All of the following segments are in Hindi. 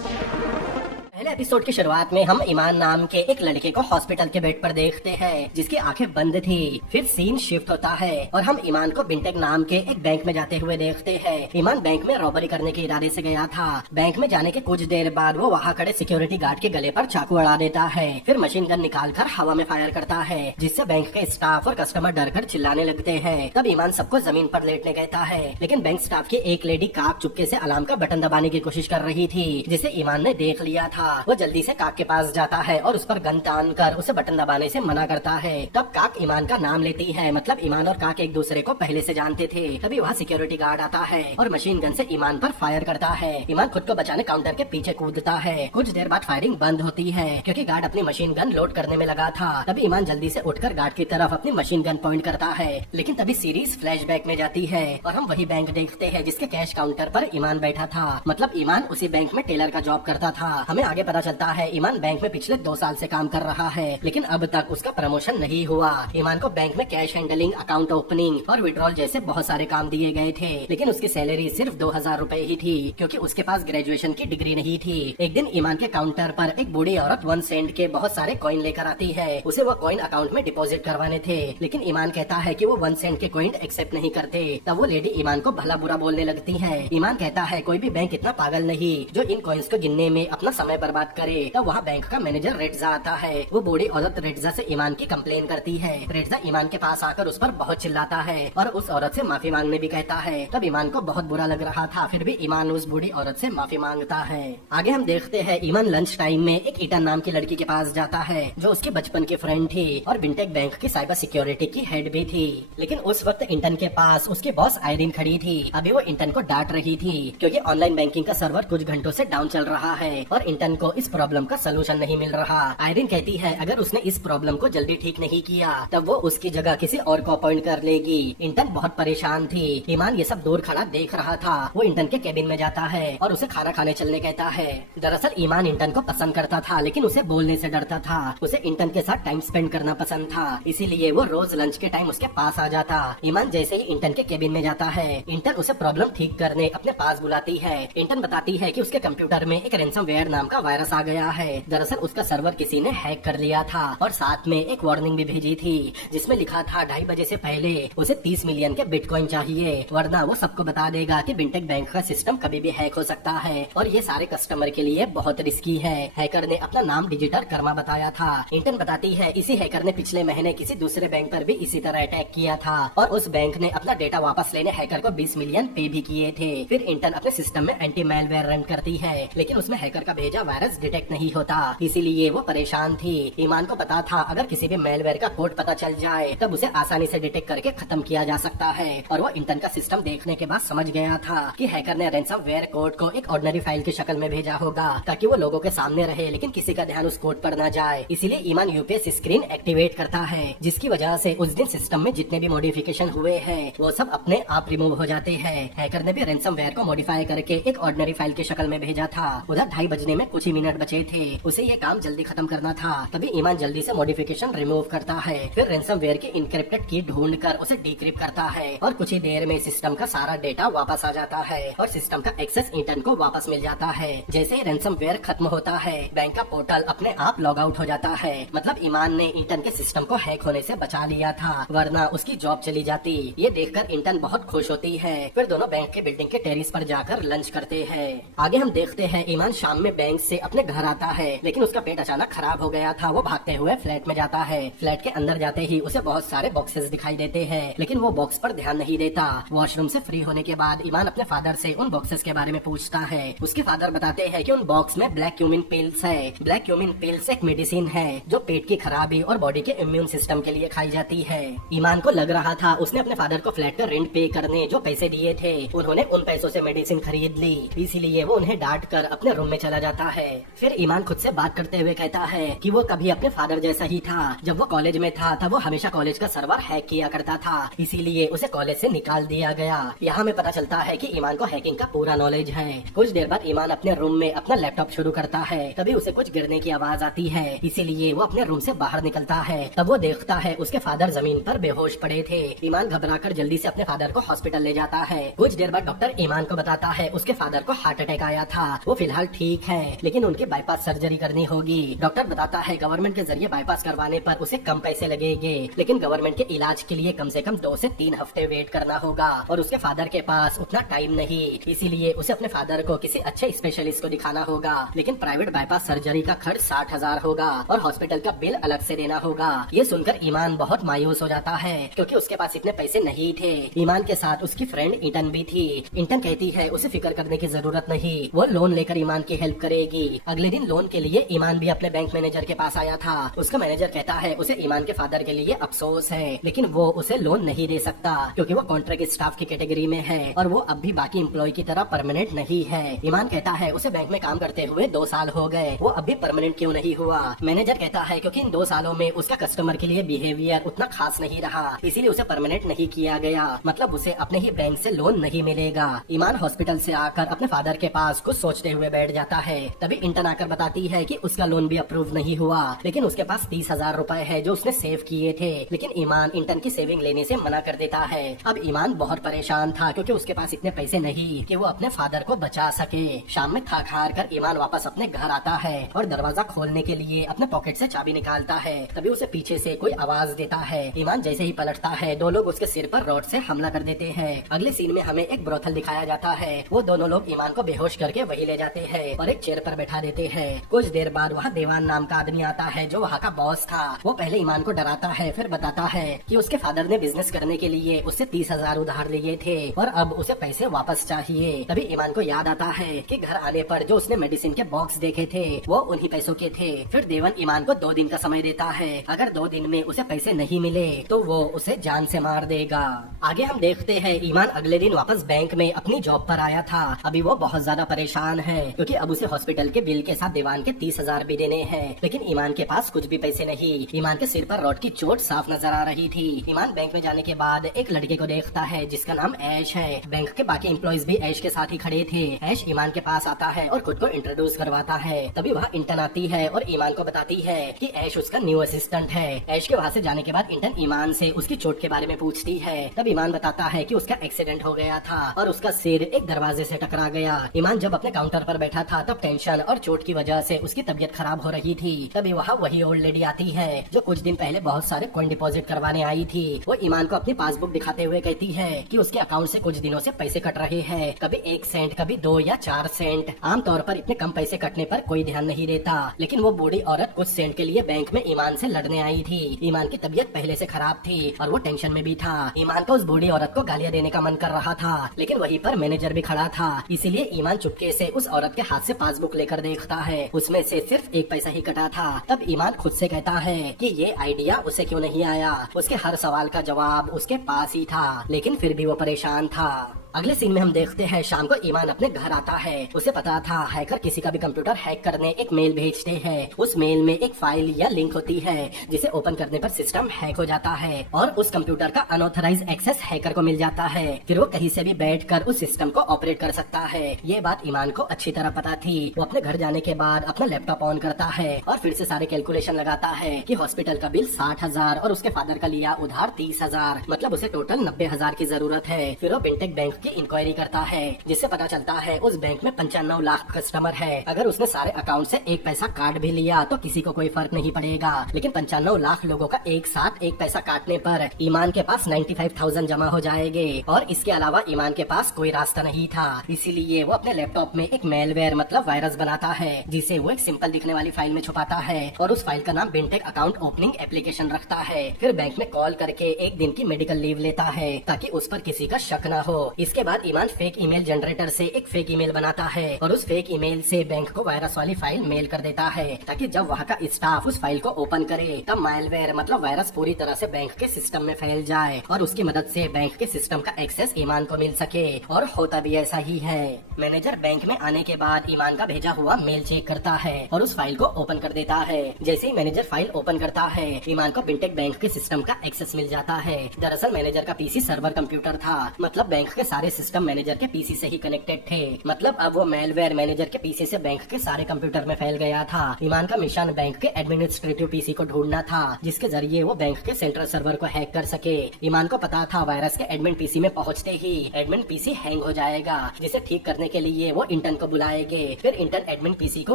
पहले एपिसोड की शुरुआत में हम ईमान नाम के एक लड़के को हॉस्पिटल के बेड पर देखते हैं जिसकी आंखें बंद थी। फिर सीन शिफ्ट होता है और हम ईमान को बिंटेक नाम के एक बैंक में जाते हुए देखते हैं। ईमान बैंक में रॉबरी करने के इरादे से गया था। बैंक में जाने के कुछ देर बाद वो वहाँ खड़े सिक्योरिटी गार्ड के गले पर चाकू अड़ा देता है। फिर मशीन गन निकाल कर हवा में फायर करता है जिससे बैंक के स्टाफ और कस्टमर डर कर चिल्लाने लगते हैं। तब ईमान सबको जमीन पर लेटने कहता है, लेकिन बैंक स्टाफ की एक लेडी काक चुपके से अलार्म का बटन दबाने की कोशिश कर रही थी जिसे ईमान ने देख लिया था। वो जल्दी से काक के पास जाता है और उस पर गन तान कर उसे बटन दबाने से मना करता है। तब काक ईमान का नाम लेती है, मतलब ईमान और काक एक दूसरे को पहले से जानते थे। तभी वहाँ सिक्योरिटी गार्ड आता है और मशीन गन से ईमान पर फायर करता है। ईमान खुद को बचाने काउंटर के पीछे कूदता है। कुछ देर बाद फायरिंग बंद होती है क्योंकि गार्ड अपनी मशीन गन लोड करने में लगा था। तभी ईमान जल्दी से उठकर गार्ड की तरफ अपनी मशीन गन पॉइंट करता है, लेकिन तभी सीरीज फ्लैशबैक में जाती है और हम वही बैंक देखते हैं जिसके कैश काउंटर पर ईमान बैठा था। मतलब ईमान उसी बैंक में टेलर का जॉब करता था। हमें आगे पता चलता है ईमान बैंक में पिछले 2 साल से काम कर रहा है, लेकिन अब तक उसका प्रमोशन नहीं हुआ। ईमान को बैंक में कैश हैंडलिंग, अकाउंट ओपनिंग और विड्रॉल जैसे बहुत सारे काम दिए गए थे, लेकिन उसकी सैलरी सिर्फ 2000 रूपए ही थी क्योंकि उसके पास ग्रेजुएशन की डिग्री नहीं थी। एक दिन ईमान के काउंटर पर एक बूढ़ी औरत 1 सेंट के बहुत सारे कॉइन लेकर आती है। उसे वो कॉइन अकाउंट में डिपॉजिट करवाने थे, लेकिन ईमान कहता है कि वो 1 सेंट के कॉइन एक्सेप्ट नहीं करते। तब वो लेडी ईमान को भला बुरा बोलने लगती है। ईमान कहता है कोई भी बैंक इतना पागल नहीं जो इन कॉइन्स को गिनने में अपना समय बर्बाद करे। तब वहाँ बैंक का मैनेजर रेड्जा आता है। वो बूढ़ी औरत रेड्जा से ईमान की कंप्लेन करती है। रेड्जा ईमान के पास आकर उस पर बहुत चिल्लाता है और उस औरत से माफी मांगने भी कहता है। तब ईमान को बहुत बुरा लग रहा था, फिर भी ईमान उस बूढ़ी औरत से माफी मांगता है। आगे हम देखते हैं ईमान लंच टाइम में एक ईटन नाम की लड़की के पास जाता है जो उसके बचपन की फ्रेंड थी और बिंटेक बैंक की साइबर सिक्योरिटी की हेड भी थी। लेकिन उस वक्त इंटन के पास उसकी बॉस आयरीन खड़ी थी। अभी वो इंटन को डांट रही थी क्योंकि ऑनलाइन बैंकिंग का सर्वर कुछ घंटों से डाउन चल रहा है और इंटन को इस प्रॉब्लम का सोल्यूशन नहीं मिल रहा। आयरीन कहती है अगर उसने इस प्रॉब्लम को जल्दी ठीक नहीं किया तब वो उसकी जगह किसी और को अपॉइंट कर लेगी। इंटन बहुत परेशान थी। ईमान ये सब दूर खड़ा देख रहा था। वो इंटन के केबिन में जाता है और उसे खाना खाने चलने कहता है। दरअसल ईमान इंटन को पसंद करता था, लेकिन उसे बोलने से डरता था। उसे इंटन के साथ टाइम स्पेंड करना पसंद था, इसीलिए वो रोज लंच के टाइम उसके पास आ जाता। ईमान जैसे ही इंटन के केबिन में जाता है, इंटन उसे प्रॉब्लम ठीक करने अपने पास बुलाती है। इंटन बताती है कि उसके कंप्यूटर में एक रैनसमवेयर नाम का वायरस आ गया है। दरअसल उसका सर्वर किसी ने हैक कर लिया था और साथ में एक वार्निंग भी भेजी थी जिसमें लिखा था 2:30 बजे से पहले उसे 30 मिलियन के बिटकॉइन चाहिए, वरना वो सबको बता देगा कि बिंटेक बैंक का सिस्टम कभी भी हैक हो सकता है और ये सारे कस्टमर के लिए बहुत रिस्की है। हैकर ने अपना नाम डिजिटल कर्मा बताया था। इंटन बताती है इसी हैकर ने पिछले महीने किसी दूसरे बैंक पर भी इसी तरह अटैक किया था और उस बैंक ने अपना डेटा वापस लेने हैकर को 20 मिलियन पे भी किए थे। फिर इंटन अपने सिस्टम में एंटी मेलवेयर रन करती है, लेकिन उसमें हैकर का भेजा वायरस डिटेक्ट नहीं होता, इसीलिए वो परेशान थी। ईमान को पता था अगर किसी भी मेलवेयर का कोड पता चल जाए तब उसे आसानी से डिटेक्ट करके खत्म किया जा सकता है और वो इंटन का सिस्टम देखने के बाद समझ गया था कि हैकर ने रैनसमवेयर कोड को एक ऑर्डिनरी फाइल की शक्ल में भेजा होगा ताकि वो लोगों के सामने रहे, लेकिन किसी का ध्यान उस कोड पर न जाए। इसीलिए ईमान यूपीएस स्क्रीन एक्टिवेट करता है, जिसकी वजह से उस दिन सिस्टम में जितने भी मॉडिफिकेशन हुए हैं वो सब अपने आप रिमूव हो जाते हैं। हैकर ने भी रैनसमवेयर को मॉडिफाई करके एक ऑर्डिनरी फाइल की शक्ल में भेजा था। उधर 2:30 बजने में कुछ ही मिनट बचे थे, उसे ये काम जल्दी खत्म करना था। तभी ईमान जल्दी से मॉडिफिकेशन रिमूव करता है, फिर रैनसमवेयर की इनक्रिप्टेड की ढूंढकर उसे डिक्रिप्ट करता है और कुछ ही देर में सिस्टम का सारा डेटा वापस आ जाता है और सिस्टम का एक्सेस इंटन को वापस मिल जाता है। जैसे ही रैनसमवेयर खत्म होता है बैंक का पोर्टल अपने आप लॉग आउट हो जाता है। मतलब ईमान ने इंटन के सिस्टम को हैक होने से बचा लिया था, वरना उसकी जॉब चली जाती। ये देखकर इंटन बहुत खुश होती है। फिर दोनों बैंक के बिल्डिंग के टेरिस पर जाकर लंच करते हैं। आगे हम देखते हैं ईमान शाम में बैंक से अपने घर आता है, लेकिन उसका पेट अचानक खराब हो गया था। वो भागते हुए फ्लैट में जाता है। फ्लैट के अंदर जाते ही उसे बहुत सारे बॉक्सेस दिखाई देते हैं, लेकिन वो बॉक्स पर ध्यान नहीं देता। वॉशरूम से फ्री होने के बाद ईमान अपने फादर से उन बॉक्सेस के बारे में पूछता है। उसके फादर बताते हैं कि उन बॉक्स में ब्लैक क्यूमिन पिल्स है। ब्लैक क्यूमिन पिल्स एक मेडिसिन है जो पेट की खराबी और बॉडी के इम्यून सिस्टम के लिए खाई जाती है। ईमान को लग रहा था उसने अपने फादर को फ्लैट का रेंट पे करने जो पैसे दिए थे उन्होंने उन पैसों से मेडिसिन खरीद ली, इसीलिए वो उन्हें डांट कर अपने रूम में चला जाता है। फिर ईमान खुद से बात करते हुए कहता है कि वो कभी अपने फादर जैसा ही था। जब वो कॉलेज में था तब वो हमेशा कॉलेज का सर्वर हैक किया करता था, इसीलिए उसे कॉलेज से निकाल दिया गया। यहाँ में पता चलता है कि ईमान को हैकिंग का पूरा नॉलेज है। कुछ देर बाद ईमान अपने रूम में अपना लैपटॉप शुरू करता है, तभी उसे कुछ गिरने की आवाज आती है, इसीलिए वो अपने रूम से बाहर निकलता है। तब वो देखता है उसके फादर जमीन पर बेहोश पड़े थे। ईमान घबराकर जल्दी से अपने फादर को हॉस्पिटल ले जाता है। कुछ देर बाद डॉक्टर ईमान को बताता है उसके फादर को हार्ट अटैक आया था, वो फिलहाल ठीक है लेकिन उनकी बाईपास सर्जरी करनी होगी। डॉक्टर बताता है गवर्नमेंट के जरिए बाईपास करवाने पर उसे कम पैसे लगेंगे, लेकिन गवर्नमेंट के इलाज के लिए कम से कम 2 से 3 हफ्ते वेट करना होगा और उसके फादर के पास उतना टाइम नहीं, इसीलिए उसे अपने फादर को किसी अच्छे स्पेशलिस्ट को दिखाना होगा। लेकिन प्राइवेट बाईपास सर्जरी का खर्च 60,000 होगा और हॉस्पिटल का बिल अलग से देना होगा। ये सुनकर ईमान बहुत मायूस हो जाता है क्योंकि उसके पास इतने पैसे नहीं थे। ईमान के साथ उसकी फ्रेंड इंटन भी थी। इंटन कहती है उसे फिक्र करने की जरूरत नहीं, वो लोन लेकर ईमान की हेल्प करेगी। अगले दिन लोन के लिए ईमान भी अपने बैंक मैनेजर के पास आया था। उसका मैनेजर कहता है उसे ईमान के फादर के लिए अफसोस है, लेकिन वो उसे लोन नहीं दे सकता क्योंकि वो कॉन्ट्रैक्ट स्टाफ की कैटेगरी में है और वो अब भी बाकी एम्प्लॉय की तरह परमानेंट नहीं है। ईमान कहता है उसे बैंक में काम करते हुए 2 साल हो गए, वो अब भी परमानेंट क्यों नहीं हुआ। मैनेजर कहता है क्योंकि इन 2 सालों में उसका कस्टमर के लिए बिहेवियर उतना खास नहीं रहा, इसीलिए उसे परमानेंट नहीं किया गया, मतलब उसे अपने ही बैंक से लोन नहीं मिलेगा। ईमान हॉस्पिटल से आकर अपने फादर के पास कुछ सोचते हुए बैठ जाता है। तभी इंटन आकर बताती है कि उसका लोन भी अप्रूव नहीं हुआ, लेकिन उसके पास 30,000 रुपए है जो उसने सेव किए थे, लेकिन ईमान इंटन की सेविंग लेने से मना कर देता है। अब ईमान बहुत परेशान था क्योंकि उसके पास इतने पैसे नहीं कि वो अपने फादर को बचा सके। शाम में थक हार कर ईमान वापस अपने घर आता है और दरवाजा खोलने के लिए अपने पॉकेट से चाबी निकालता है। तभी उसे पीछे से कोई आवाज देता है। ईमान जैसे ही पलटता है 2 लोग उसके सिर पर रॉड से हमला कर देते हैं। अगले सीन में हमें एक ब्रोथल दिखाया जाता है। वो दोनों लोग ईमान को बेहोश करके वही ले जाते हैं और एक चेयर पर बैठा देते हैं। कुछ देर बाद वहाँ देवान नाम का आदमी आता है जो वहाँ का बॉस था। वो पहले ईमान को डराता है, फिर बताता है कि उसके फादर ने बिजनेस करने के लिए उससे 30,000 उधार लिए थे और अब उसे पैसे वापस चाहिए। तभी ईमान को याद आता है कि घर आने पर जो उसने मेडिसिन के बॉक्स देखे थे वो उन्हीं पैसों के थे। फिर देवन ईमान को 2 दिन का समय देता है, अगर 2 दिन में उसे पैसे नहीं मिले तो वो उसे जान से मार देगा। आगे हम देखते हैं ईमान अगले दिन वापस बैंक में अपनी जॉब पर आया था। अभी वो बहुत ज्यादा परेशान है क्योंकि अब उसे हॉस्पिटल के बिल के साथ दीवान के 30,000 भी देने हैं, लेकिन ईमान के पास कुछ भी पैसे नहीं। ईमान के सिर पर रॉड की चोट साफ नजर आ रही थी। ईमान बैंक में जाने के बाद एक लड़के को देखता है जिसका नाम ऐश है। बैंक के बाकी एम्प्लॉइज भी ऐश के साथ ही खड़े थे। ऐश ईमान के पास आता है और खुद को इंट्रोड्यूस करवाता है। तभी वहाँ इंटन आती है और ईमान को बताती है कि ऐश उसका न्यू असिस्टेंट है। ऐश के वहाँ से जाने के बाद इंटन ईमान से उसकी चोट के बारे में पूछती है। तब ईमान बताता है कि उसका एक्सीडेंट हो गया था और उसका सिर एक दरवाजे से टकरा गया। ईमान जब अपने काउंटर पर बैठा था तब टेंशन और चोट की वजह से उसकी तबीयत खराब हो रही थी। तभी वहाँ वही ओल्ड लेडी आती है जो कुछ दिन पहले बहुत सारे कॉइन डिपॉजिट करवाने आई थी। वो ईमान को अपनी पासबुक दिखाते हुए कहती है कि उसके अकाउंट से कुछ दिनों से पैसे कट रहे हैं, कभी 1 सेंट, कभी 2 या 4 सेंट। आमतौर पर इतने कम पैसे कटने पर कोई ध्यान नहीं देता, लेकिन वो बूढ़ी औरत कुछ सेंट के लिए बैंक में ईमान से लड़ने आई थी। ईमान की तबीयत पहले से खराब थी और वो टेंशन में भी था। ईमान को उस बूढ़ी औरत को गालियाँ देने का मन कर रहा था, लेकिन वहीं पर मैनेजर भी खड़ा था, इसीलिए ईमान चुपके से उस औरत के हाथ से पासबुक लेकर देखता है। उसमें से सिर्फ 1 पैसा ही कटा था। तब ईमान खुद से कहता है कि ये आइडिया उसे क्यों नहीं आया। उसके हर सवाल का जवाब उसके पास ही था, लेकिन फिर भी वो परेशान था। अगले सीन में हम देखते हैं शाम को ईमान अपने घर आता है। उसे पता था हैकर किसी का भी कंप्यूटर हैक करने एक मेल भेजते हैं। उस मेल में एक फाइल या लिंक होती है जिसे ओपन करने पर सिस्टम हैक हो जाता है और उस कंप्यूटर का अनऑथराइज एक्सेस हैकर को मिल जाता है। फिर वो कहीं से भी बैठकर उस सिस्टम को ऑपरेट कर सकता है। ये बात ईमान को अच्छी तरह पता थी। वो अपने घर जाने के बाद अपना लैपटॉप ऑन करता है और फिर से सारे कैलकुलेशन लगाता है कि हॉस्पिटल का बिल 60,000 और उसके फादर का लिया उधार 30,000, मतलब उसे टोटल 90,000 की जरूरत है। फिर वो बिनटेक बैंक की इंक्वायरी करता है जिससे पता चलता है उस बैंक में 95 लाख कस्टमर है। अगर उसने सारे अकाउंट से 1 पैसा काट भी लिया तो किसी को कोई फर्क नहीं पड़ेगा, लेकिन 95 लाख लोगों का एक साथ 1 पैसा काटने पर ईमान के पास 95,000 जमा हो जाएंगे और इसके अलावा ईमान के पास कोई रास्ता नहीं था। इसीलिए वो अपने लैपटॉप में एक मेलवेयर मतलब वायरस बनाता है जिसे वो एक सिंपल दिखने वाली फाइल में छुपाता है और उस फाइल का नाम बिनटेक अकाउंट ओपनिंग एप्लीकेशन रखता है। फिर बैंक में कॉल करके एक दिन की मेडिकल लीव लेता है ताकि उस पर किसी का शक न हो। इसके बाद ईमान फेक ईमेल जनरेटर से एक फेक ईमेल बनाता है और उस फेक ईमेल से बैंक को वायरस वाली फाइल मेल कर देता है, ताकि जब वहाँ का स्टाफ उस फाइल को ओपन करे तब मालवेयर मतलब वायरस पूरी तरह से बैंक के सिस्टम में फैल जाए और उसकी मदद से बैंक के सिस्टम का एक्सेस ईमान को मिल सके। और होता भी ऐसा ही है। मैनेजर बैंक में आने के बाद ईमान का भेजा हुआ मेल चेक करता है और उस फाइल को ओपन कर देता है। जैसे ही मैनेजर फाइल ओपन करता है, ईमान को बिंटेक बैंक के सिस्टम का एक्सेस मिल जाता है। दरअसल मैनेजर का पीसी सर्वर कंप्यूटर था, मतलब बैंक के सारे सिस्टम मैनेजर के पीसी से ही कनेक्टेड थे। मतलब अब वो मेलवेयर मैनेजर के पीसी से बैंक के सारे कंप्यूटर में फैल गया था। ईमान का मिशन बैंक के एडमिनिस्ट्रेटिव पीसी को ढूंढना था, जिसके जरिए वो बैंक के सेंट्रल सर्वर को हैक कर सके। ईमान को पता था वायरस के एडमिन पीसी में पहुंचते ही एडमिन पीसी हैंग हो जाएगा, जिसे ठीक करने के लिए वो इंटर्न को बुलाएंगे। फिर इंटर्न एडमिन पीसी को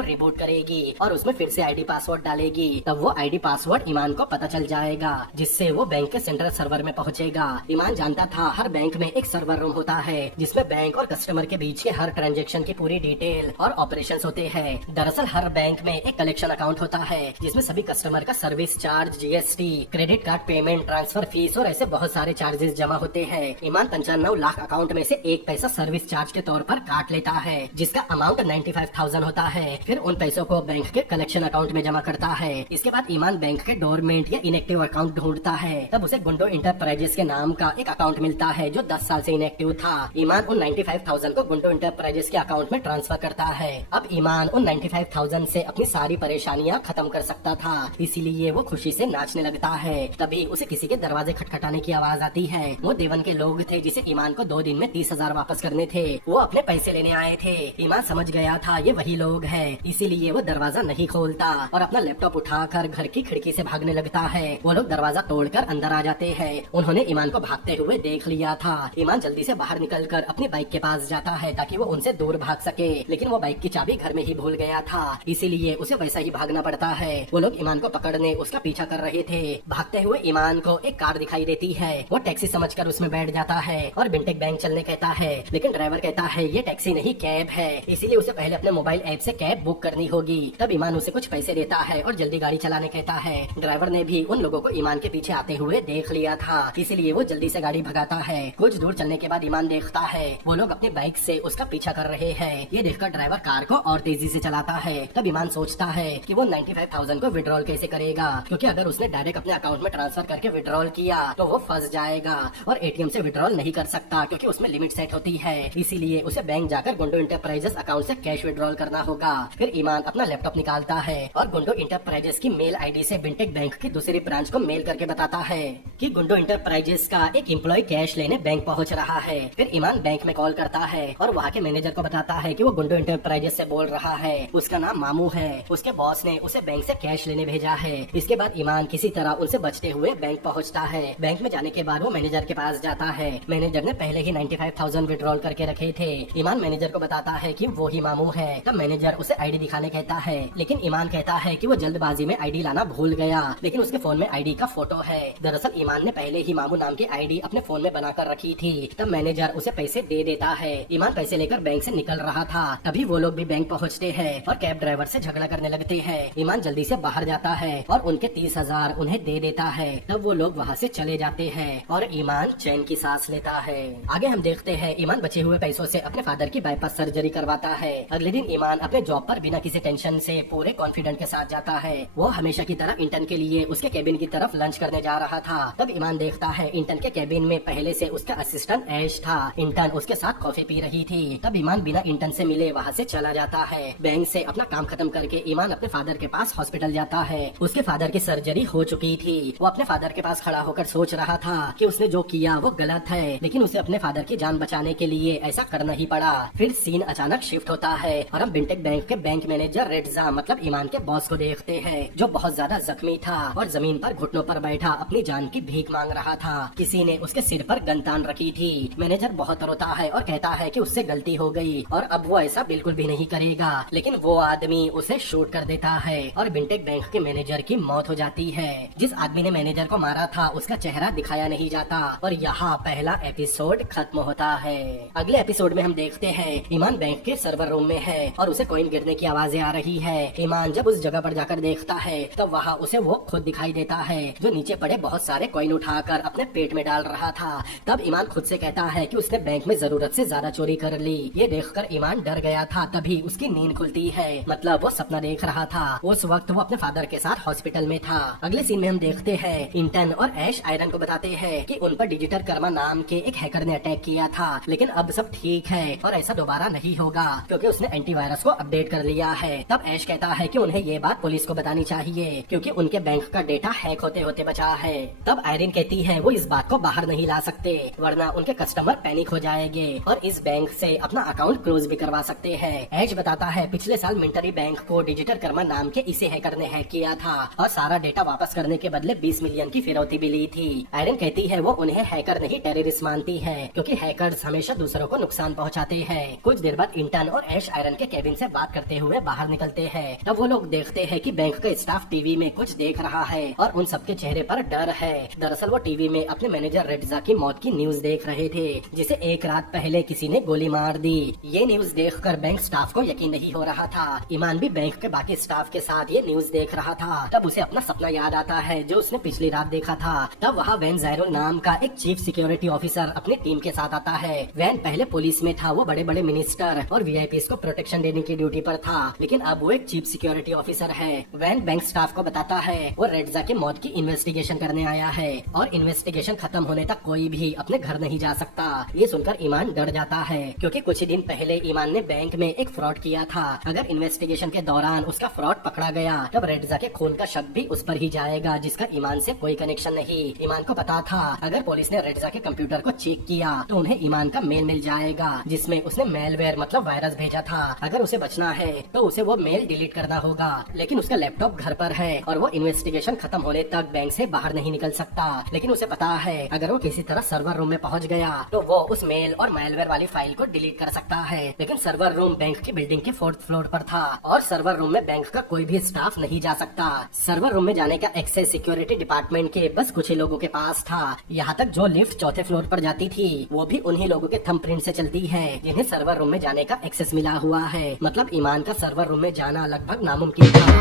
रिबूट करेगी और उसमें फिर से आईडी पासवर्ड डालेगी। तब वो आईडी पासवर्ड ईमान को पता चल जाएगा, जिससे वो बैंक के सेंट्रल सर्वर में पहुंचेगा। ईमान जानता था हर बैंक में एक सर्वर रूम होता है, जिसमें बैंक और कस्टमर के बीच के हर ट्रांजैक्शन की पूरी डिटेल और ऑपरेशंस होते हैं। दरअसल हर बैंक में एक कलेक्शन अकाउंट होता है, जिसमें सभी कस्टमर का service charge, GST, credit card payment, transfer fees और ऐसे बहुत सारे चार्जेस जमा होते हैं। ईमान 95 लाख अकाउंट में से 1 पैसा सर्विस चार्ज के तौर पर काट लेता है, जिसका अमाउंट 95,000 होता है। फिर उन पैसों को बैंक के कलेक्शन अकाउंट में जमा करता है। इसके बाद ईमान बैंक के डोरमेंट या इनएक्टिव अकाउंट ढूंढता है। तब उसे गुंडो इंटरप्राइजेस के नाम का एक अकाउंट मिलता है, जो 10 साल से इनएक्टिव था। ईमान उन 95,000 को गुंडो इंटरप्राइजेस के अकाउंट में ट्रांसफर करता है। अब ईमान उन 95,000 से अपनी सारी परेशानियां खत्म कर सकता था, इसीलिए वो खुशी से नाचने लगता है। तभी उसे किसी के दरवाजे खटखटाने की आवाज आती है। वो देवन के लोग थे, जिसे ईमान को 2 दिन में 30,000 वापस करने थे। वो अपने पैसे लेने आए थे। ईमान समझ गया था ये वही लोग हैं, इसीलिए वो दरवाजा नहीं खोलता और अपना लैपटॉप उठाकर घर की खिड़की से भागने लगता है। वो लोग दरवाजा तोड़कर अंदर आ जाते हैं। उन्होंने ईमान को भागते हुए देख लिया था। ईमान जल्दी से बाहर निकलकर अपनी बाइक के पास जाता है, ताकि वो उनसे दूर भाग सके, लेकिन वो बाइक की चाबी घर में ही भूल गया था, इसीलिए उसे वैसा ही भागना पड़ता है। वो लोग ईमान को पकड़ने उसका पीछा कर रहे थे। भागते हुए ईमान को एक कार दिखाई देती है। वो टैक्सी समझकर उसमें बैठ जाता है और बिंटेक बैंक चलने कहता है, लेकिन ड्राइवर कहता है ये टैक्सी नहीं कैब है, इसीलिए उसे पहले अपने मोबाइल ऐप से कैब बुक करनी होगी। तब ईमान उसे कुछ पैसे देता है और जल्दी गाड़ी चलाने कहता है। ड्राइवर ने भी उन लोगों को ईमान के पीछे आते हुए देख लिया था, इसीलिए वो जल्दी से गाड़ी भगाता है। कुछ दूर चलने के बाद ईमान देखता है वो लोग अपनी बाइक से उसका पीछा कर रहे हैं। ये देखकर ड्राइवर कार को और तेजी से चलाता है। तब ईमान सोचता है कि वो 95,000 को विड्रॉल कैसे करेगा, क्योंकि अगर उसने डायरेक्ट अपने अकाउंट में ट्रांसफर करके विड्रॉल किया तो वो फंस जाएगा और एटीएम से विड्रॉल नहीं कर सकता, क्योंकि उसमें लिमिट सेट होती है। इसीलिए उसे बैंक जाकर गुंडो इंटरप्राइजेस अकाउंट से कैश विड्रॉल करना होगा। फिर ईमान अपना लैपटॉप निकालता है और गुंडो इंटरप्राइजेस की मेल आईडी से बिंटेक बैंक की दूसरी ब्रांच को मेल करके बताता है कि गुंडो इंटरप्राइजेस का एक एम्प्लॉय कैश लेने बैंक पहुंच रहा है। फिर ईमान बैंक में कॉल करता है और वहाँ के मैनेजर को बताता है कि वो गुंडो इंटरप्राइजेस से बोल रहा है। उसका नाम मामू है। उसके बॉस ने उसे बैंक से कैश लेने भेजा है। इसके बाद ईमान किसी तरह उनसे बचते हुए बैंक पहुंचता है। बैंक में जाने के बाद वो मैनेजर के पास जाता है। मैनेजर ने पहले ही 95,000 विड्रॉल करके रखे थे। ईमान मैनेजर को बताता है कि वो ही मामू है। तब मैनेजर उसे आईडी दिखाने कहता है, लेकिन ईमान कहता है कि वो जल्दबाजी में आईडी लाना भूल गया, लेकिन उसके फोन में आईडी का फोटो है। दरअसल ईमान ने पहले ही मामू नाम की आईडी अपने फोन में बनाकर रखी थी। तब मैनेजर उसे पैसे दे देता है। ईमान पैसे लेकर बैंक से निकल रहा था, तभी वो लोग भी बैंक पहुँचते हैं और कैब ड्राइवर से झगड़ा करने लगते हैं। ईमान जल्दी से बाहर जाता है और उनके 30,000 उन्हें दे देता है। तब वो लोग वहाँ से चले जाते हैं और ईमान चैन की सांस लेता है। आगे हम देखते हैं ईमान बचे हुए पैसों से अपने फादर की बाईपास सर्जरी करवाता है। अगले दिन ईमान अपने जॉब पर बिना किसी टेंशन से पूरे कॉन्फिडेंट के साथ जाता है। वो हमेशा की तरह इंटर्न के लिए उसके केबिन की तरफ लंच करने जा रहा था। तब ईमान देखता है इंटर्न के केबिन में पहले से उसका असिस्टेंट ऐश था। इंटर्न उसके साथ कॉफी पी रही थी। तब ईमान बिना इंटर्न से मिले वहाँ से चला जाता है। बैंक से अपना काम खत्म करके ईमान अपने फादर के पास हॉस्पिटल जाता है। उसके फादर की सर्जरी हो चुकी थी। वो अपने फादर के पास खड़ा होकर सोच रहा था कि उसने जो किया वो गलत है, लेकिन उसे अपने फादर की जान बचाने के लिए ऐसा करना ही पड़ा। फिर सीन अचानक शिफ्ट होता है और हम बिंटेक बैंक के बैंक मैनेजर रेडजा मतलब ईमान के बॉस को देखते हैं, जो बहुत ज्यादा जख्मी था और जमीन पर घुटनों पर बैठा अपनी जान की भीख मांग रहा था। किसी ने उसके सिर पर गन तान रखी थी। मैनेजर बहुत रोता है और कहता है कि उससे गलती हो गई और अब वो ऐसा बिल्कुल भी नहीं करेगा, लेकिन वो आदमी उसे शूट कर देता है और बिंटेक बैंक के मैनेजर की मौत हो जाती है। जिस आदमी ने मैनेजर को मारा था उसका चेहरा दिखाया नहीं जाता और यहाँ पहला एपिसोड खत्म होता है। अगले एपिसोड में हम देखते हैं ईमान बैंक के सर्वर रूम में है और उसे कॉइन गिरने की आवाजें आ रही है। ईमान जब उस जगह पर जाकर देखता है तब वहाँ उसे वो खुद दिखाई देता है, जो नीचे पड़े बहुत सारे कॉइन उठाकर अपने पेट में डाल रहा था। तब ईमान खुद से कहता है है कि उसने बैंक में जरूरत से ज्यादा चोरी कर ली। ये देखकर ईमान डर गया था। तभी उसकी नींद खुलती है, मतलब वो सपना देख रहा था। उस वक्त वो अपने फादर के साथ हॉस्पिटल में था। अगले सीन में हम देखते हैं इंटन और ऐश आयरन को बताते हैं कि उन पर डिजिटल कर्मा नाम के एक हैकर ने अटैक किया था, लेकिन अब सब ठीक है और ऐसा दोबारा नहीं होगा क्योंकि उसने एंटीवायरस को अपडेट कर लिया है। तब ऐश कहता है कि उन्हें ये बात पुलिस को बतानी चाहिए क्योंकि उनके बैंक का डेटा हैक होते होते बचा है। तब आयरन कहती है वो इस बात को बाहर नहीं ला सकते वरना उनके कस्टमर पैनिक हो जाएंगे और इस बैंक से अपना अकाउंट क्लोज भी करवा सकते हैं। ऐश बताता है पिछले साल मिलिट्री बैंक को डिजिटल कर्मा नाम के इसी हैकर ने हैक किया था और सारा डेटा वापस करने के बदले 20 मिलियन की फिरौती भी ली थी। आयरन कहती है वो उन्हें हैकर नहीं टेररिस्ट मानती है क्योंकि हैकर्स हमेशा दूसरों को नुकसान पहुंचाते हैं। कुछ देर बाद इंटन और ऐश आयरन के केबिन से बात करते हुए बाहर निकलते हैं। तब वो लोग देखते हैं कि बैंक का स्टाफ टीवी में कुछ देख रहा है और उन सबके चेहरे पर डर है। दरअसल वो टीवी में अपने मैनेजर रेड्जा की मौत की न्यूज देख रहे थे जिसे एक रात पहले किसी ने गोली मार दी। ये न्यूज देखकर बैंक स्टाफ को यकीन नहीं हो रहा था। ईमान भी बैंक के बाकी स्टाफ के साथ ये न्यूज देख रहा था। तब उसे अपना सपना याद आता है जो उसने पिछली रात देखा था। तब वहाँ वैन ज़ायरो नाम का एक चीफ सिक्योरिटी ऑफिसर अपनी टीम के साथ आता है। वैन पहले पुलिस में था, वो बड़े बड़े मिनिस्टर और वीआईपीज़ को प्रोटेक्शन देने की ड्यूटी पर था, लेकिन अब वो एक चीफ सिक्योरिटी ऑफिसर है। वैन बैंक स्टाफ को बताता है वो रेड्जा की मौत की इन्वेस्टिगेशन करने आया है और इन्वेस्टिगेशन खत्म होने तक कोई भी अपने घर नहीं जा सकता। ये सुनकर ईमान डर जाता है क्योंकि कुछ दिन पहले ईमान ने बैंक में एक फ्रॉड किया था। अगर इन्वेस्टिगेशन के दौरान उसका फ्रॉड पकड़ा गया तब रेड्जा के खून का शक भी उस पर ही जाएगा जिसका ईमान से कोई कनेक्शन नहीं। ईमान को पता था अगर पुलिस ने रेड्जा के कंप्यूटर को चेक किया तो उन्हें ईमान का मेल मिल जाएगा जिसमें उसने मेलवेयर मतलब वायरस भेजा था। अगर उसे बचना है तो उसे वो मेल डिलीट करना होगा, लेकिन उसका लैपटॉप घर पर है और वो इन्वेस्टिगेशन खत्म होने तक बैंक से बाहर नहीं निकल सकता। लेकिन उसे पता है अगर वो किसी तरह सर्वर रूम में पहुंच गया तो वो उस मेल और मेलवेयर वाली फाइल को डिलीट कर सकता है। लेकिन सर्वर रूम बैंक की बिल्डिंग के 4th फ्लोर पर था और सर्वर रूम में बैंक का कोई भी स्टाफ नहीं जा सकता। सर्वर रूम में जाने का एक्सेस सिक्योरिटी डिपार्टमेंट के बस कुछ ही लोगों के पास था। यहाँ तक जो लिफ्ट 4थे फ्लोर पर जाती थी वो भी उन्हीं लोगों के थंबप्रिंट से चलती है जिन्हें सर्वर रूम में जाने का एक्सेस मिला हुआ है। मतलब ईमान का सर्वर रूम में जाना लगभग नामुमकिन था।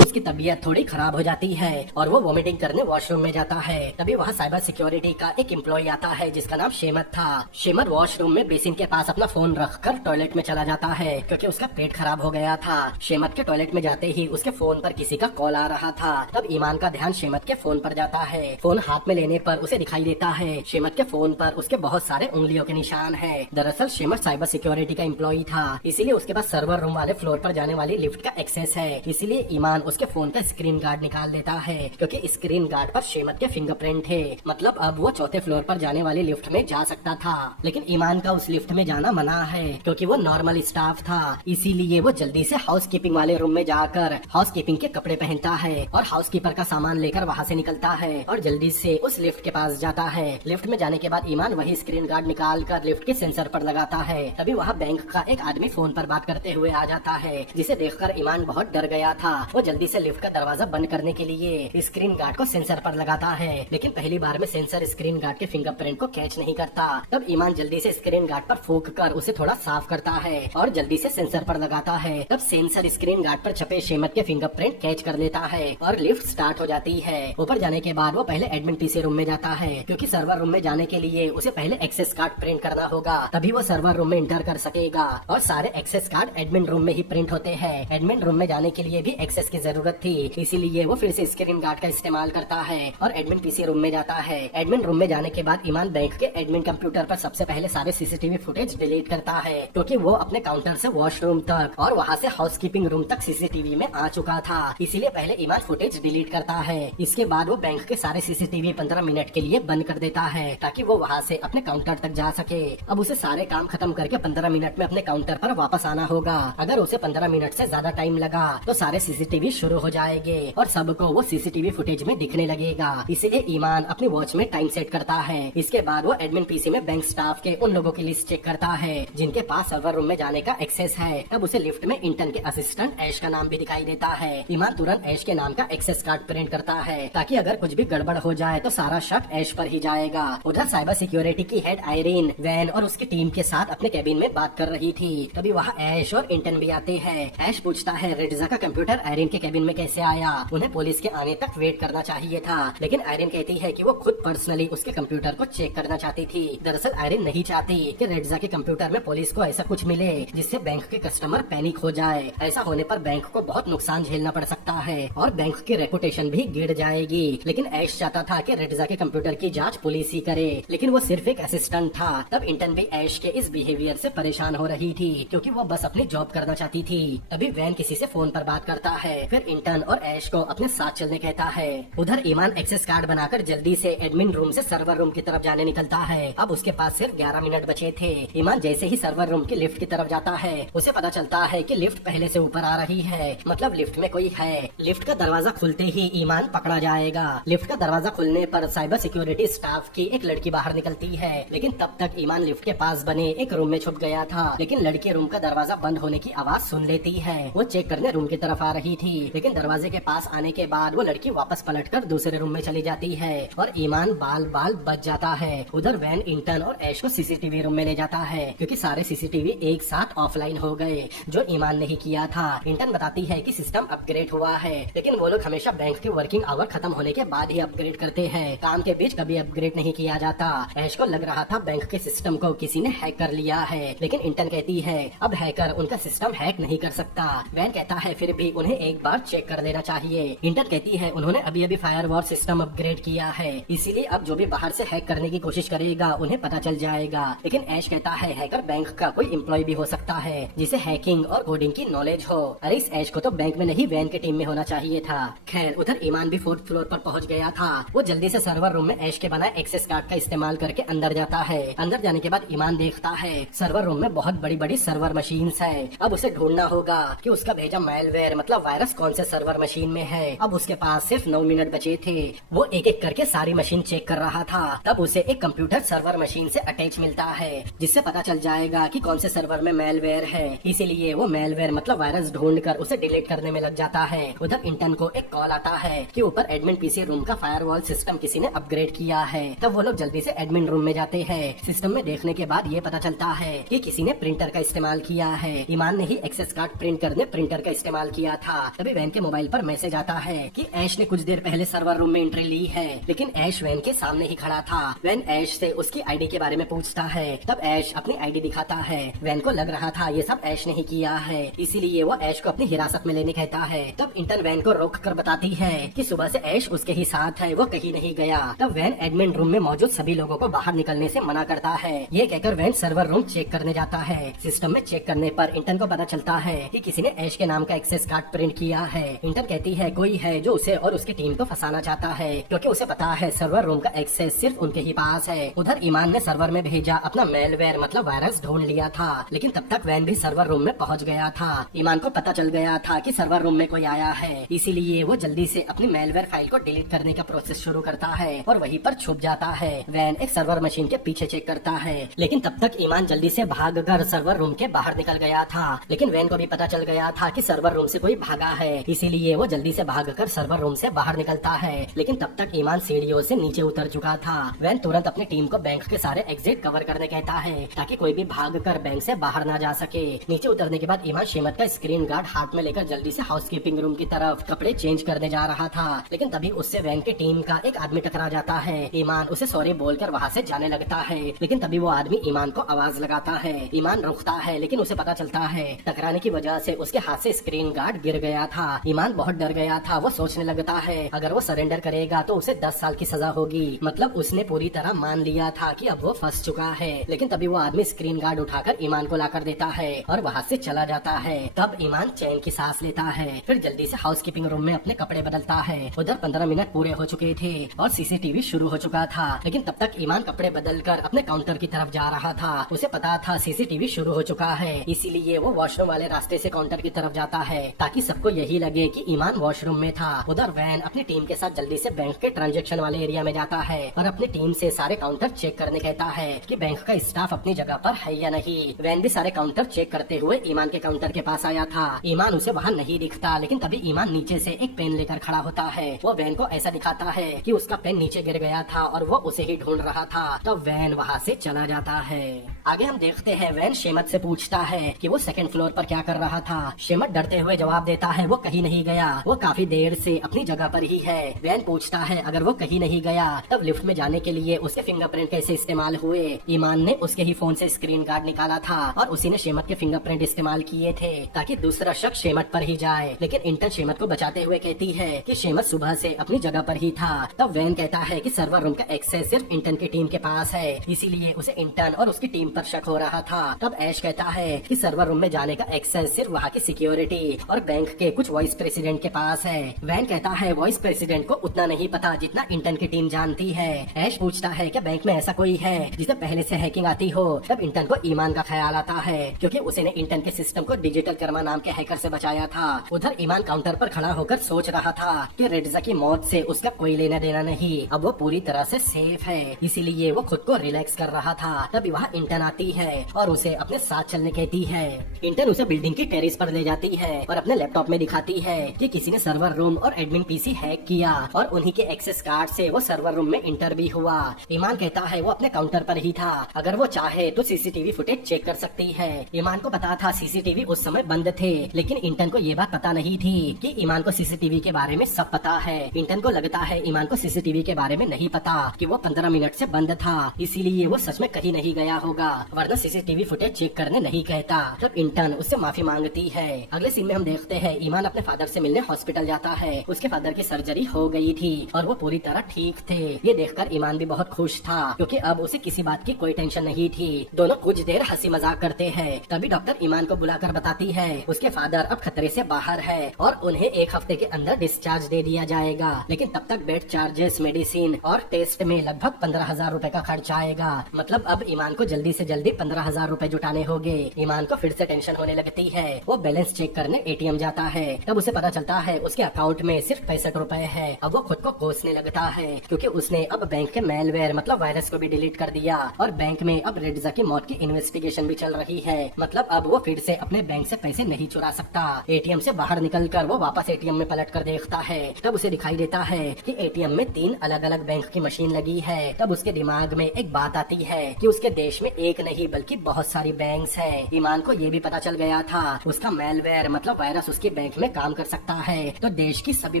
उसकी तबीयत थोड़ी खराब हो जाती है और वो वॉमिटिंग करने वॉशरूम में जाता है। तभी वहाँ साइबर सिक्योरिटी का एक एम्प्लॉय आता है जिसका नाम शेमत था। शेमत वॉशरूम में बेसिन के पास अपना फोन रखकर टॉयलेट में चला जाता है क्योंकि उसका पेट खराब हो गया था। शेमत के टॉयलेट में जाते ही उसके फोन पर किसी का कॉल आ रहा था। तब ईमान का ध्यान शेमत के फोन पर जाता है। फोन हाथ में लेने पर उसे दिखाई देता है शेमत के फोन पर उसके बहुत सारे उंगलियों के निशान है। दरअसल शेमत साइबर सिक्योरिटी का एम्प्लॉय था, इसीलिए उसके पास सर्वर रूम वाले फ्लोर पर जाने वाली लिफ्ट का एक्सेस है। इसीलिए ईमान उसके फोन का स्क्रीन गार्ड निकाल देता है क्योंकि स्क्रीन गार्ड पर शेमत के फिंगरप्रिंट थे। मतलब अब वो 4थे फ्लोर पर जाने वाली लिफ्ट में जा सकता था, लेकिन ईमान का उस लिफ्ट में जाना मना है क्योंकि वो नॉर्मल स्टाफ था। इसीलिए वो जल्दी से हाउसकीपिंग वाले रूम में जाकर हाउसकीपिंग के कपड़े पहनता है और हाउसकीपर का सामान लेकर वहाँ से निकलता है और जल्दी से उस लिफ्ट के पास जाता है। लिफ्ट में जाने के बाद ईमान वही स्क्रीन गार्ड निकाल कर लिफ्ट के सेंसर पर लगाता है। तभी वहाँ बैंक का एक आदमी फोन पर बात करते हुए आ जाता है जिसे देखकर ईमान बहुत डर गया था। वो जल्दी से लिफ्ट का दरवाजा बंद करने के लिए स्क्रीन गार्ड को सेंसर पर लगाता है, लेकिन पहली बार में सेंसर स्क्रीन गार्ड के फिंगरप्रिंट को कैच नहीं करता। तब ईमान जल्दी से स्क्रीन गार्ड पर फूंक कर उसे थोड़ा साफ करता है और जल्दी से सेंसर पर लगाता है। तब सेंसर स्क्रीन गार्ड पर छपे शेमत के फिंगरप्रिंट कैच कर लेता है और लिफ्ट स्टार्ट हो जाती है। ऊपर जाने के बाद वो पहले एडमिन पीसी रूम में जाता है क्योंकि सर्वर रूम में जाने के लिए उसे पहले एक्सेस कार्ड प्रिंट करना होगा, तभी वो सर्वर रूम में इंटर कर सकेगा। और सारे एक्सेस कार्ड एडमिन रूम में ही प्रिंट होते हैं। एडमिन रूम में जाने के लिए भी एक्सेस की जरूरत थी, इसीलिए वो फिर से स्क्रीन गार्ड का इस्तेमाल करता है और एडमिन पीसी रूम में जाता है। एडमिन रूम में जाने के बाद ईमान बैंक के एडमिन कंप्यूटर पर सबसे पहले सारे सीसीटीवी फुटेज डिलीट करता है क्योंकि वो अपने काउंटर से वॉशरूम तक और वहाँ से हाउसकीपिंग रूम तक सीसीटीवी में आ चुका था, इसीलिए पहले ईमान फुटेज डिलीट करता है। इसके बाद वो बैंक के सारे सीसीटीवी 15 मिनट के लिए बंद कर देता है ताकि वो वहाँ से अपने काउंटर तक जा सके। अब उसे सारे काम खत्म करके 15 मिनट में अपने काउंटर पर वापस आना होगा। अगर उसे 15 मिनट से ज्यादा टाइम लगा तो सारे सीसीटीवी शुरू हो जाएंगे और सबको वो सीसीटीवी फुटेज में दिखने लगेगा। इसीलिए ईमान अपनी वॉच में टाइम सेट करता है। इसके बाद वो एडमिन पीसी में बैंक स्टाफ के उन लोगों की लिस्ट चेक करता है जिनके पास सर्वर रूम में जाने का एक्सेस है। तब उसे लिफ्ट में इंटर्न के असिस्टेंट ऐश का नाम भी दिखाई देता है। ईमान तुरंत ऐश के नाम का एक्सेस कार्ड प्रिंट करता है ताकि अगर कुछ भी गड़बड़ हो जाए तो सारा शक ऐश पर ही जाएगा। उधर साइबर सिक्योरिटी की हेड आयरीन वैन और उसकी टीम के साथ अपने कैबिन में बात कर रही थी। तभी वहाँ ऐश और इंटर्न भी आते हैं। ऐश पूछता है रेड्जा का कंप्यूटर आयरीन के कैबिन केबिन में कैसे आया, उन्हें पुलिस के आने तक वेट करना चाहिए था। लेकिन आयरिन कहती है कि वो खुद पर्सनली उसके कंप्यूटर को चेक करना चाहती थी। दरअसल आयरिन नहीं चाहती कि रेड्जा के कंप्यूटर में पुलिस को ऐसा कुछ मिले जिससे बैंक के कस्टमर पैनिक हो जाए। ऐसा होने पर बैंक को बहुत नुकसान झेलना पड़ सकता है और बैंक की रेपुटेशन भी गिर जाएगी। लेकिन ऐश चाहता था कि रेड्जा के कंप्यूटर की जांच पुलिस ही करे, लेकिन वो सिर्फ एक असिस्टेंट था। तब इंटर्न भी ऐश के इस बिहेवियर से परेशान हो रही थी क्योंकि वो बस अपनी जॉब करना चाहती थी। तभी वैन किसी से फोन पर बात करता है, फिर इंटर्न और ऐश को अपने साथ चलने कहता है। उधर ईमान एक्सेस कार्ड बनाकर जल्दी से एडमिन रूम से सर्वर रूम की तरफ जाने निकलता है। अब उसके पास सिर्फ 11 मिनट बचे थे। ईमान जैसे ही सर्वर रूम की लिफ्ट की तरफ जाता है, उसे पता चलता है कि लिफ्ट पहले से ऊपर आ रही है, मतलब लिफ्ट में कोई है। लिफ्ट का दरवाजा खुलते ही ईमान पकड़ा जाएगा। लिफ्ट का दरवाजा खुलने पर साइबर सिक्योरिटी स्टाफ की एक लड़की बाहर निकलती है, लेकिन तब तक ईमान लिफ्ट के पास बने एक रूम में छुप गया था। लेकिन लड़की रूम का दरवाजा बंद होने की आवाज सुन लेती है। वो चेक करने रूम की तरफ आ रही थी, लेकिन दरवाजे के पास आने के बाद वो लड़की वापस पलटकर दूसरे रूम में चली जाती है और ईमान बाल बाल बच जाता है। उधर वैन इंटर्न और ऐश को सीसीटीवी रूम में ले जाता है क्योंकि सारे सीसीटीवी एक साथ ऑफलाइन हो गए, जो ईमान नहीं किया था। इंटर्न बताती है कि सिस्टम अपग्रेड हुआ है, लेकिन वो लोग हमेशा बैंक के वर्किंग आवर खत्म होने के बाद ही अपग्रेड करते हैं, काम के बीच कभी अपग्रेड नहीं किया जाता। ऐश को लग रहा था बैंक के सिस्टम को किसी ने हैक कर लिया है, लेकिन इंटर्न कहती है अब हैकर उनका सिस्टम हैक नहीं कर सकता। वैन कहता है फिर भी उन्हें एक बार चेक कर लेना चाहिए। इंटर्न कहती है उन्होंने अभी अभी फायरवॉल सिस्टम अपग्रेड किया है, इसीलिए अब जो भी बाहर से हैक करने की कोशिश करेगा उन्हें पता चल जाएगा। लेकिन ऐश कहता है हैकर बैंक का कोई एम्प्लॉय भी हो सकता है जिसे हैकिंग और कोडिंग की नॉलेज हो। अरे इस ऐश को तो बैंक में नहीं वैन की टीम में होना चाहिए था। खैर उधर ईमान भी 4th फ्लोर पर पहुंच गया था। वो जल्दी से सर्वर रूम में ऐश के बनाए एक्सेस कार्ड का इस्तेमाल करके अंदर जाता है। अंदर जाने के बाद ईमान देखता है सर्वर रूम में बहुत बड़ी बड़ी सर्वर मशीन्स है। अब उसे ढूंढना होगा कि उसका भेजा मेलवेयर मतलब वायरस कौन से सर्वर मशीन में है। अब उसके पास सिर्फ 9 मिनट बचे थे। वो एक एक करके सारी मशीन चेक कर रहा था। तब उसे एक कंप्यूटर सर्वर मशीन से अटैच मिलता है, जिससे पता चल जाएगा कि कौन से सर्वर में मेलवेयर है। इसीलिए वो मेलवेयर मतलब वायरस ढूंढकर उसे डिलीट करने में लग जाता है। उधर इंटर्न को एक कॉल आता है कि ऊपर एडमिन पीसी रूम का फायरवॉल सिस्टम किसी ने अपग्रेड किया है। तब वो लोग जल्दी से एडमिन रूम में जाते हैं। सिस्टम में देखने के बाद ये पता चलता है कि किसी ने प्रिंटर का इस्तेमाल किया है। ईमान ने ही एक्सेस कार्ड प्रिंट करने प्रिंटर का इस्तेमाल किया था। तभी वैन के मोबाइल पर मैसेज आता है कि ऐश ने कुछ देर पहले सर्वर रूम में एंट्री ली है, लेकिन ऐश वैन के सामने ही खड़ा था। वैन ऐश से उसकी आईडी के बारे में पूछता है। तब ऐश अपनी आईडी दिखाता है। वैन को लग रहा था ये सब ऐश ने ही किया है, इसीलिए वो ऐश को अपनी हिरासत में लेने कहता है। तब इंटर्न वैन को रोक कर बताती है कि सुबह से ऐश उसके ही साथ है, वो कहीं नहीं गया। तब वैन एडमिन रूम में मौजूद सभी लोगों को बाहर निकलने से मना करता है। ये कहकर वैन सर्वर रूम चेक करने जाता है। सिस्टम में चेक करने पर इंटर्न को पता चलता है कि किसी ने ऐश के नाम का एक्सेस कार्ड प्रिंट किया है। इंटर्न कहती है कोई है जो उसे और उसकी टीम को फंसाना चाहता है, क्योंकि उसे पता है सर्वर रूम का एक्सेस सिर्फ उनके ही पास है। उधर ईमान ने सर्वर में भेजा अपना मेलवेयर मतलब वायरस ढूंढ लिया था, लेकिन तब तक वैन भी सर्वर रूम में पहुंच गया था। ईमान को पता चल गया था कि सर्वर रूम में कोई आया है, इसीलिए वो जल्दी से अपनी मेलवेयर फाइल को डिलीट करने का प्रोसेस शुरू करता है और वहीं पर छुप जाता है। वैन एक सर्वर मशीन के पीछे चेक करता है, लेकिन तब तक ईमान जल्दी से भागकर सर्वर रूम के बाहर निकल गया था। लेकिन वैन को भी पता चल गया था कि सर्वर रूम से कोई भागा है, इसीलिए वो जल्दी से भागकर सर्वर रूम से बाहर निकलता है। लेकिन तब तक ईमान सीढ़ियों से नीचे उतर चुका था। वैन तुरंत अपनी टीम को बैंक के सारे एग्जिट कवर करने कहता है, ताकि कोई भी भागकर बैंक से बाहर ना जा सके। नीचे उतरने के बाद ईमान शेमत का स्क्रीन गार्ड हाथ में लेकर जल्दी से हाउसकीपिंग रूम की तरफ कपड़े चेंज करने जा रहा था। लेकिन तभी उससे वैन की टीम का एक आदमी टकरा जाता है। ईमान उसे सॉरी बोलकर वहाँ से जाने लगता है, लेकिन तभी वो आदमी ईमान को आवाज लगाता है। ईमान रुकता है, लेकिन उसे पता चलता है टकराने की वजह से उसके हाथ से स्क्रीन गार्ड गिर गया था। ईमान बहुत डर गया था। वो सोचने लगता है अगर वो सरेंडर करेगा तो उसे 10 साल की सजा होगी। मतलब उसने पूरी तरह मान लिया था कि अब वो फंस चुका है। लेकिन तभी वो आदमी स्क्रीन गार्ड उठाकर ईमान को लाकर देता है और वहाँ से चला जाता है। तब ईमान चैन की सांस लेता है, फिर जल्दी से हाउसकीपिंग रूम में अपने कपड़े बदलता है। उधर 15 मिनट पूरे हो चुके थे और सीसीटीवी शुरू हो चुका था। लेकिन तब तक ईमान कपड़े बदलकर अपने काउंटर की तरफ जा रहा था। उसे पता था सीसीटीवी शुरू हो चुका है, इसीलिए वो वॉशरूम वाले रास्ते से काउंटर की तरफ जाता है, ताकि सबको यही लगे कि ईमान वॉशरूम में था। उधर वैन अपनी टीम के साथ जल्दी से बैंक के ट्रांजैक्शन वाले एरिया में जाता है और अपनी टीम से सारे काउंटर चेक करने कहता है कि बैंक का स्टाफ अपनी जगह पर है या नहीं। वैन भी सारे काउंटर चेक करते हुए ईमान के काउंटर के पास आया था। ईमान उसे वहाँ नहीं दिखता, लेकिन तभी ईमान नीचे से एक पेन लेकर खड़ा होता है। वो वैन को ऐसा दिखाता है कि उसका पेन नीचे गिर गया था और वो उसे ही ढूंढ रहा था। तब वैन वहाँ से चला जाता है। आगे हम देखते हैं वैन शेमत से पूछता है कि वो 2nd फ्लोर पर क्या कर रहा था। शेमत डरते हुए जवाब देता है वो कहीं नहीं गया, वो काफी देर से अपनी जगह पर ही है। वैन पूछता है अगर वो कहीं नहीं गया तब लिफ्ट में जाने के लिए उसके फिंगरप्रिंट कैसे इस्तेमाल हुए। ईमान ने उसके ही फोन से स्क्रीन गार्ड निकाला था और उसी ने शेमत के फिंगरप्रिंट इस्तेमाल किए थे ताकि दूसरा शख्स शेमत पर ही जाए। लेकिन इंटन शेमत को बचाते हुए कहती है कि शेमत सुबह से अपनी जगह पर ही था। तब वैन कहता है कि सर्वर रूम का एक्सेस सिर्फ इंटन की टीम के पास है, इसीलिए उसे इंटन और उसकी टीम पर शक हो रहा था। तब ऐश कहता है कि सर्वर रूम में जाने का एक्सेस सिर्फ वहाँ की सिक्योरिटी और बैंक के कुछ वाइस प्रेसिडेंट के पास है। वैन कहता है वाइस प्रेसिडेंट को उतना नहीं पता जितना इंटन की टीम जानती है। ऐश पूछता है कि बैंक में ऐसा कोई है जिसे पहले से हैकिंग आती हो। तब इंटन को ईमान का ख्याल आता है क्योंकि उसे ने इंटन के सिस्टम को डिजिटल कर्मा नाम के हैकर से बचाया था। उधर ईमान काउंटर पर खड़ा होकर सोच रहा था कि रेडजा की मौत से उसका कोई लेना देना नहीं, अब वो पूरी तरह से सेफ है, इसीलिए वो खुद को रिलैक्स कर रहा था। तभी वहाँ इंटन आती है और उसे अपने साथ चलने कहती है। इंटन उसे बिल्डिंग की टेरेस पर ले जाती है और अपने लैपटॉप में दिखाती है कि किसी ने सर्वर रूम और एडमिन पीसी हैक किया और उन्हीं के एक्सेस कार्ड से वो सर्वर रूम में इंटर भी हुआ। ईमान कहता है वो अपने काउंटर पर ही था, अगर वो चाहे तो सीसीटीवी फुटेज चेक कर सकती है। ईमान को पता था सीसीटीवी उस समय बंद थे, लेकिन इंटन को ये बात पता नहीं थी कि ईमान को सीसीटीवी के बारे में सब पता है। इंटन को लगता है ईमान को सीसीटीवी के बारे में नहीं पता कि वो 15 मिनट से बंद था, इसीलिए वो सच में कहीं नहीं गया होगा, वरना सीसीटीवी फुटेज चेक करने नहीं कहता। तब इंटन उससे माफी मांगती है। अगले सीन में हम देखते हैं ईमान अपने फादर से मिलने हॉस्पिटल जाता है। उसके फादर की सर्जरी हो गई थी और वो पूरी तरह ठीक थे। ये देखकर ईमान भी बहुत खुश था क्योंकि अब उसे किसी बात की कोई टेंशन नहीं थी। दोनों कुछ देर हंसी मजाक करते हैं। तभी डॉक्टर ईमान को बुलाकर बताती है उसके फादर अब खतरे से बाहर है और उन्हें 1 हफ्ते के अंदर डिस्चार्ज दे दिया जाएगा, लेकिन तब तक बेड चार्जेस, मेडिसिन और टेस्ट में लगभग 15,000 रूपए का खर्च आएगा। मतलब अब ईमान को जल्दी से जल्दी 15,000 रूपए जुटाने होंगे। ईमान को फिर से टेंशन होने लगती है। वो बैलेंस चेक करने एटीएम जाता है। तब उसे पता चलता है उसके अकाउंट में सिर्फ 65 रूपए है। अब वो खुद को कोसने लगता है क्योंकि उसने अब बैंक के मेलवेयर मतलब वायरस को भी डिलीट कर दिया और बैंक में अब रेडजा की मौत की इन्वेस्टिगेशन भी चल रही है। मतलब अब वो फिर से अपने बैंक से पैसे नहीं चुरा सकता। एटीएम से बाहर निकलकर वो वापस एटीएम में पलट कर देखता है। तब उसे दिखाई देता है कि एटीएम में 3 अलग अलग बैंक की मशीन लगी है। तब उसके दिमाग में एक बात आती है कि उसके देश में एक नहीं बल्कि बहुत सारी बैंक्स है। ईमान को ये भी पता चल गया था उसका मेलवेयर मतलब वायरस उसके बैंक में काम कर सकता है तो देश की सभी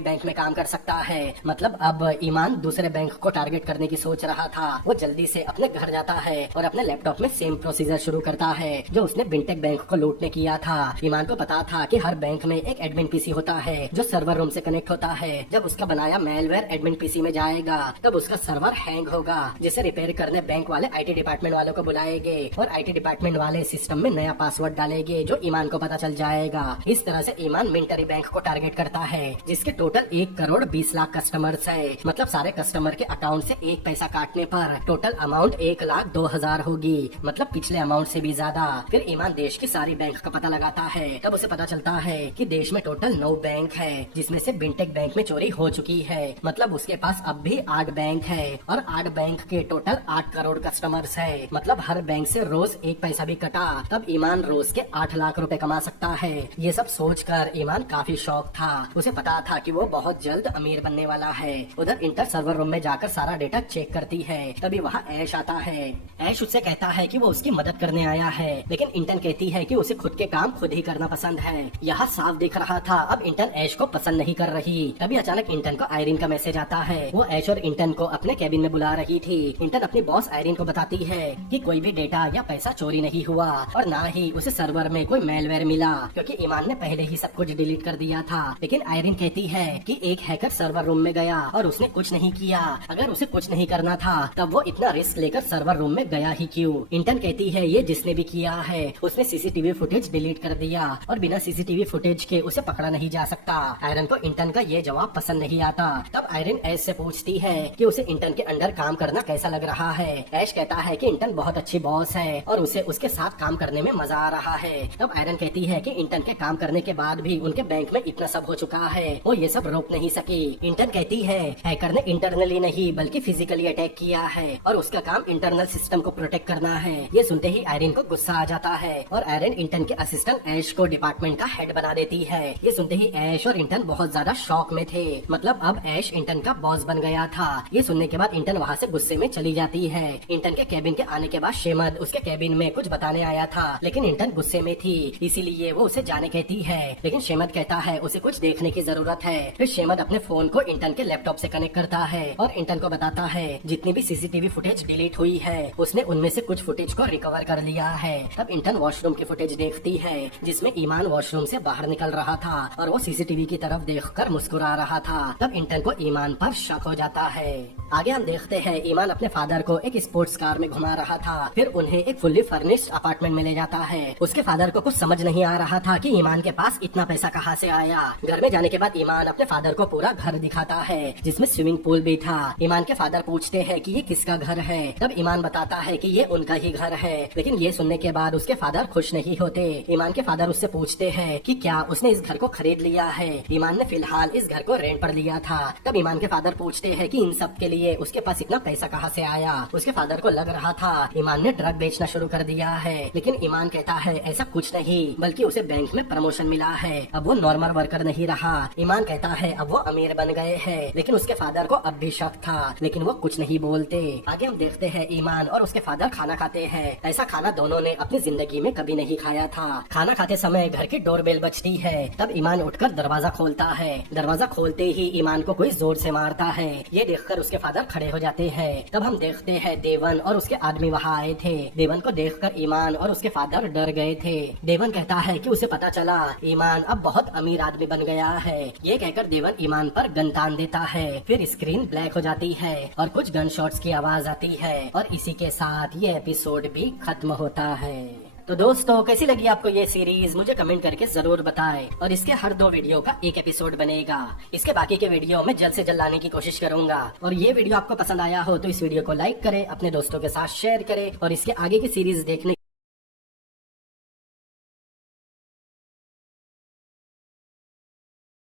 बैंक में काम कर सकता है। मतलब अब ईमान दूसरे बैंक को टारगेट करने की सोच रहा था। वो जल्दी से अपने घर जाता है और अपने लैपटॉप में सेम प्रोसीजर शुरू करता है जो उसने बिंटेक बैंक को लूटने किया था। ईमान को पता था कि हर बैंक में एक एडमिन पीसी होता है जो सर्वर रूम से कनेक्ट होता है। जब उसका बनाया मेलवेयर एडमिन पीसी में जाएगा तब उसका सर्वर हैंग होगा, जिसे रिपेयर करने बैंक वाले आईटी डिपार्टमेंट वालों को बुलाएंगे और आईटी डिपार्टमेंट वाले सिस्टम में नया पासवर्ड डालेंगे जो ईमान को पता चल जाएगा। इस तरह से ईमान मिंटरी बैंक को टारगेट करता है जिसके टोटल 1,20,00,000 कस्टमर्स है। मतलब सारे कस्टमर के अकाउंट से 1 पैसा काटने पर टोटल अमाउंट 1,02,000 होगी, मतलब पिछले अमाउंट से भी ज्यादा। फिर ईमान देश की सारी बैंक का पता लगाता है। तब उसे पता चलता है कि देश में टोटल 9 बैंक है जिसमें से बिंटेक बैंक में चोरी हो चुकी है। मतलब उसके पास अब भी 8 बैंक है और 8 बैंक के टोटल 8 करोड़ कस्टमर्स है। मतलब हर बैंक से रोज 1 पैसा भी कटा तब ईमान रोज के 8 लाख रुपए कमा सकता है। ये सब सोचकर ईमान काफी शौक था। उसे पता था कि वो बहुत जल्द अमीर बनने वाला है। उधर इंटर सर्वर रूम में जाकर सारा डेटा चेक करती है। तभी वहाँ ऐश आता है। ऐश उससे कहता है कि वो उसकी मदद करने आया है, लेकिन इंटन कहती है कि उसे खुद के काम खुद ही करना पसंद है। यहाँ साफ दिख रहा था अब इंटन ऐश को पसंद नहीं कर रही। तभी अचानक इंटन को आयरिन का मैसेज आता है। वो ऐश और इंटन को अपने कैबिन में बुला रही थी। इंटन अपनी बॉस आयरिन को बताती है कि कोई भी डेटा या पैसा चोरी नहीं हुआ और न ही उसे सर्वर में कोई मेलवेयर मिला क्योंकि ईमान ने पहले ही सब कुछ डिलीट कर दिया था। लेकिन आयरिन कहती है कि एक हैकर सर्वर रूम में गया और उसने कुछ नहीं किया। अगर उसे कुछ नहीं करना था तब वो इतना रिस्क लेकर सर्वर रूम में गया ही क्यों। इंटन कहती है ये जिसने भी किया है उसने सीसीटीवी फुटेज डिलीट कर दिया और बिना सीसीटीवी फुटेज के उसे पकड़ा नहीं जा सकता। आयरन को इंटन का ये जवाब पसंद नहीं आता। तब आयरन ऐश से पूछती है कि उसे इंटन के अंडर काम करना कैसा लग रहा है। ऐश कहता है कि इंटन बहुत अच्छी बॉस है और उसे उसके साथ काम करने में मजा आ रहा है। तब आयरन कहती है कि इंटन के काम करने के बाद भी उनके बैंक में इतना सब हो चुका है वो ये सब रोक नहीं सकी। इंटन कहती है हैकर ने इंटरनली नहीं बल्कि फिजिकली अटैक किया है और उसका काम इंटरनल सिस्टम को प्रोटेक्ट करना है। ये सुनते ही आयरन को गुस्सा आ जाता है और आयरन इंटन के असिस्टेंट ऐश को डिपार्टमेंट का हेड बना देती है। ये सुनते ही ऐश और इंटन बहुत ज्यादा शॉक में थे। मतलब अब ऐश इंटन का बॉस बन गया था। ये सुनने के बाद इंटन वहाँ से गुस्से में चली जाती है। इंटन के कैबिन के आने के बाद शेमद उसके कैबिन में कुछ बताने आया था, लेकिन इंटन गुस्से में थी इसीलिए वो उसे जाने कहती है। लेकिन शेमद कहता है उसे कुछ देखने की जरूरत है। फिर शेमद अपने फोन को इंटन के लैपटॉप से कनेक्ट करता है और इंटन को बताता है जितनी भी सीसीटीवी फुटेज डिलीट हुई है उसने उनमें से कुछ फुटेज को रिकवर कर लिया है। तब इंटन वॉशरूम की फुटेज देखती है जिसमें ईमान वॉशरूम से बाहर निकल रहा था और वो सीसीटीवी की तरफ देखकर मुस्कुरा रहा था। तब इंटन को ईमान पर शक हो जाता है। आगे हम देखते हैं ईमान अपने फादर को एक स्पोर्ट्स कार में घुमा रहा था। फिर उन्हें एक फुल्ली फर्निश्ड अपार्टमेंट में ले जाता है। उसके फादर को कुछ समझ नहीं आ रहा था कि ईमान के पास इतना पैसा कहाँ से आया। घर में जाने के बाद ईमान अपने फादर को पूरा घर दिखाता है जिसमें स्विमिंग पूल भी था। ईमान के फादर पूछते हैं कि ये किसका घर है। तब ईमान बताता है कि ये उनका ही घर है। लेकिन ये सुनने के बाद उसके फादर खुश नहीं होते। ईमान के फादर उससे पूछते हैं कि क्या उसने इस घर को खरीद लिया है। ईमान ने फिलहाल इस घर को रेंट पर लिया था। तब ईमान के फादर पूछते हैं कि इन सब के लिए उसके पास इतना पैसा कहाँ से आया। उसके फादर को लग रहा था ईमान ने ड्रग बेचना शुरू कर दिया है। लेकिन ईमान कहता है ऐसा कुछ नहीं, बल्कि उसे बैंक में प्रमोशन मिला है। अब वो नॉर्मल वर्कर नहीं रहा। ईमान कहता है अब वो अमीर बन गए हैं। लेकिन उसके फादर को अब भी शक था, लेकिन वो कुछ नहीं बोलते। आगे हम देखते हैं ईमान और उसके फादर खाना खाते हैं। ऐसा खाना दोनों ने अपनी जिंदगी में कभी नहीं खाया था। खाना खाते समय घर की डोरबेल बजती है। तब ईमान उठकर दरवाजा खोलता है। दरवाजा खोलते ही ईमान को कोई जोर से मारता है। ये देखकर उसके फादर खड़े हो जाते हैं। तब हम देखते हैं देवन और उसके आदमी वहाँ आए थे। देवन को देखकर ईमान और उसके फादर डर गए थे। देवन कहता है कि उसे पता चला ईमान अब बहुत अमीर आदमी बन गया है। ये कहकर देवन ईमान पर गन तान देता है। फिर स्क्रीन ब्लैक हो जाती है और कुछ गन शॉट्स की आवाज आती है और इसी के साथ ये एपिसोड भी खत्म होता है। तो दोस्तों कैसी लगी आपको ये सीरीज मुझे कमेंट करके जरूर बताएं। और इसके हर 2 वीडियो का एक एपिसोड बनेगा। इसके बाकी के वीडियो मैं जल्द से जल्द लाने की कोशिश करूंगा। और ये वीडियो आपको पसंद आया हो तो इस वीडियो को लाइक करें, अपने दोस्तों के साथ शेयर करें और इसके आगे की सीरीज देखने